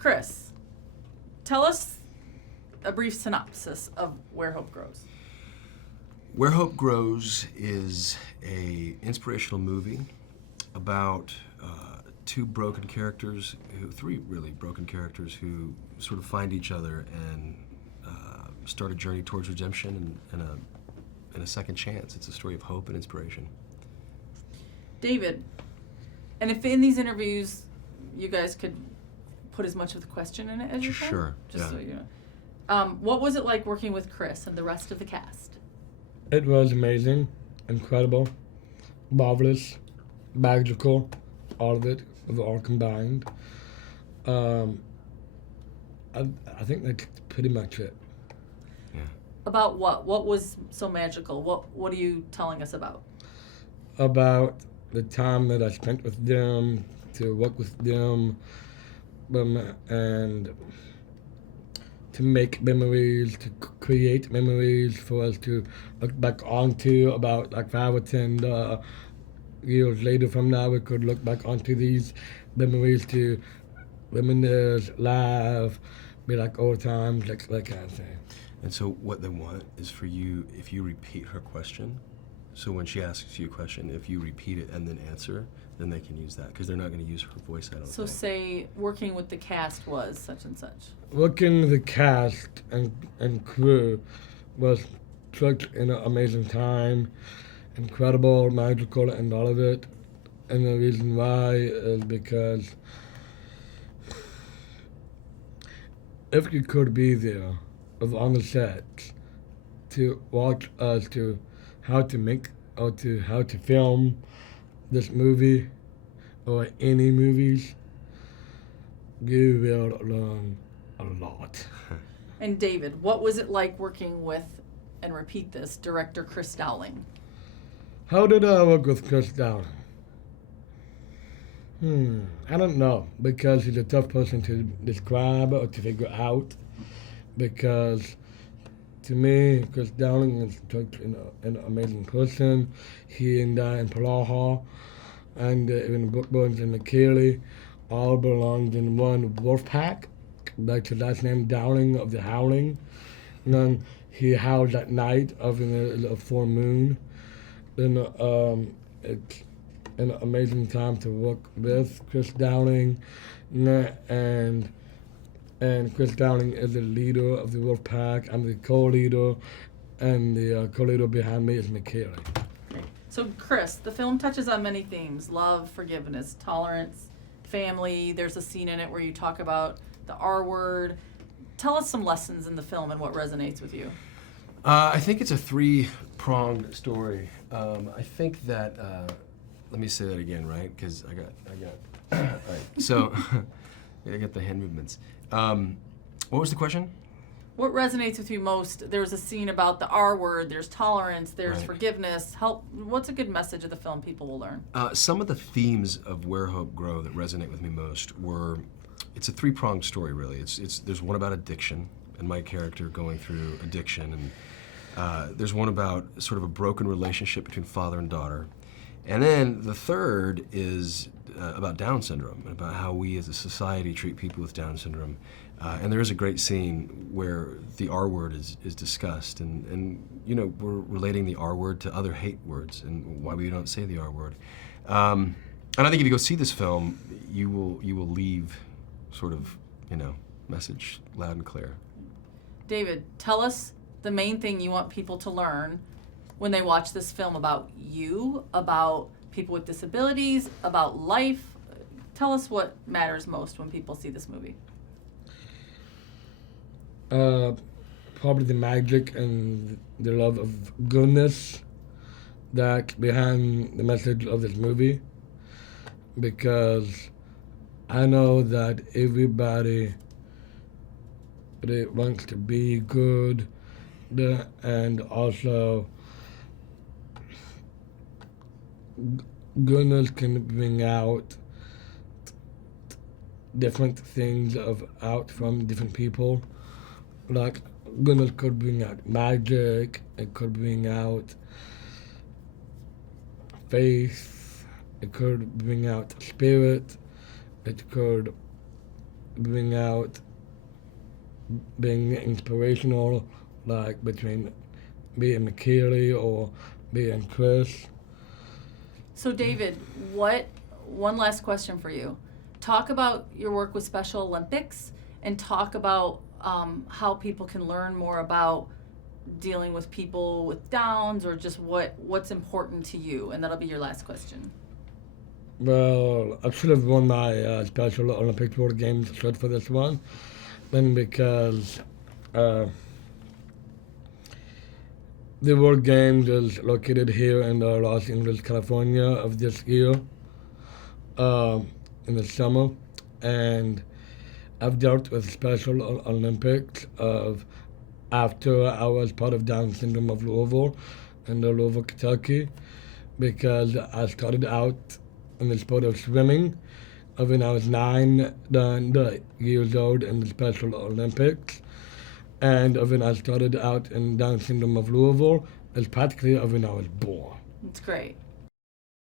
Kris, tell us a brief synopsis of Where Hope Grows. Where Hope Grows is a inspirational movie about three really broken characters who sort of find each other and start a journey towards redemption and a second chance. It's a story of hope and inspiration. David, and if in these interviews you guys could put as much of the question in it as you can? Sure, Just yeah. so you know. What was it like working with Kris and the rest of the cast? It was amazing, incredible, marvelous, magical, all of it was all combined. I think that's pretty much it. Yeah. About what? What was so magical? What are you telling us about? About the time that I spent with them, to work with them, and to make memories, to create memories for us to look back onto about like 5 or 10 years later from now. We could look back onto these memories to reminisce, laugh, be like old times, like that kind of thing. And so what they want is for you, if you repeat her question, so when she asks you a question, if you repeat it and then answer, then they can use that, because they're not going to use her voice, I don't So think. say working with the cast was such and such. Working with the cast and crew was such an amazing time, incredible, magical, and all of it. And the reason why is because if you could be there, on the set, to watch us to how to make or to how to film this movie or any movies, you will learn a lot. And David, what was it like working with, and repeat this, director Kris Dowling? How did I work with Kris Dowling? I don't know, because he's a tough person to describe or to figure out. Because to me, Kris Dowling is such an amazing person. He and Polaha and even Brookburns and McKeely all belonged in one wolf pack. That's his last name, Dowling of the Howling. And then he howls at night of a full moon. And it's an amazing time to work with Kris Dowling, and Kris Dowling is the leader of the wolf pack. I'm the co-leader, and the co-leader behind me is McKeely. Great. So Kris, the film touches on many themes: love, forgiveness, tolerance, family. There's a scene in it where you talk about the R word. Tell us some lessons in the film and what resonates with you. I think it's a three-pronged story. I think that, let me say that again, right? Because I got, all right. So, I got the hand movements. What was the question? What resonates with you most? There's a scene about the R word, there's tolerance, there's Right. forgiveness. What's a good message of the film people will learn? Some of the themes of Where Hope Grow that resonate with me most were, it's a three-pronged story, really. There's one about addiction, and my character going through addiction, and there's one about sort of a broken relationship between father and daughter. And then the third is about Down syndrome, and about how we as a society treat people with Down syndrome. And there is a great scene where the R word is discussed, and you know, we're relating the R word to other hate words and why we don't say the R word. And I think if you go see this film, you will leave sort of, you know, message loud and clear. David, tell us the main thing you want people to learn when they watch this film about you, about people with disabilities, about life. Tell us what matters most when people see this movie. Probably the magic and the love of goodness that's behind the message of this movie, because I know that everybody wants to be good, and also goodness can bring out different things out from different people. Like goodness could bring out magic, it could bring out faith, it could bring out spirit, it could bring out being inspirational, like between me and McKeely or me and Kris. So David, one last question for you. Talk about your work with Special Olympics and talk about how people can learn more about dealing with people with Downs or just what's important to you, and that'll be your last question. Well, I should have won my Special Olympics World Games shirt for this one, then because the World Games is located here in Los Angeles, California of this year, in the summer, and I've dealt with Special Olympics of after I was part of Down syndrome of Louisville in Louisville, Kentucky, because I started out in the sport of swimming when I was 9 years old in the Special Olympics. And when I started out in Down syndrome of Louisville, it's practically when I was born. It's great.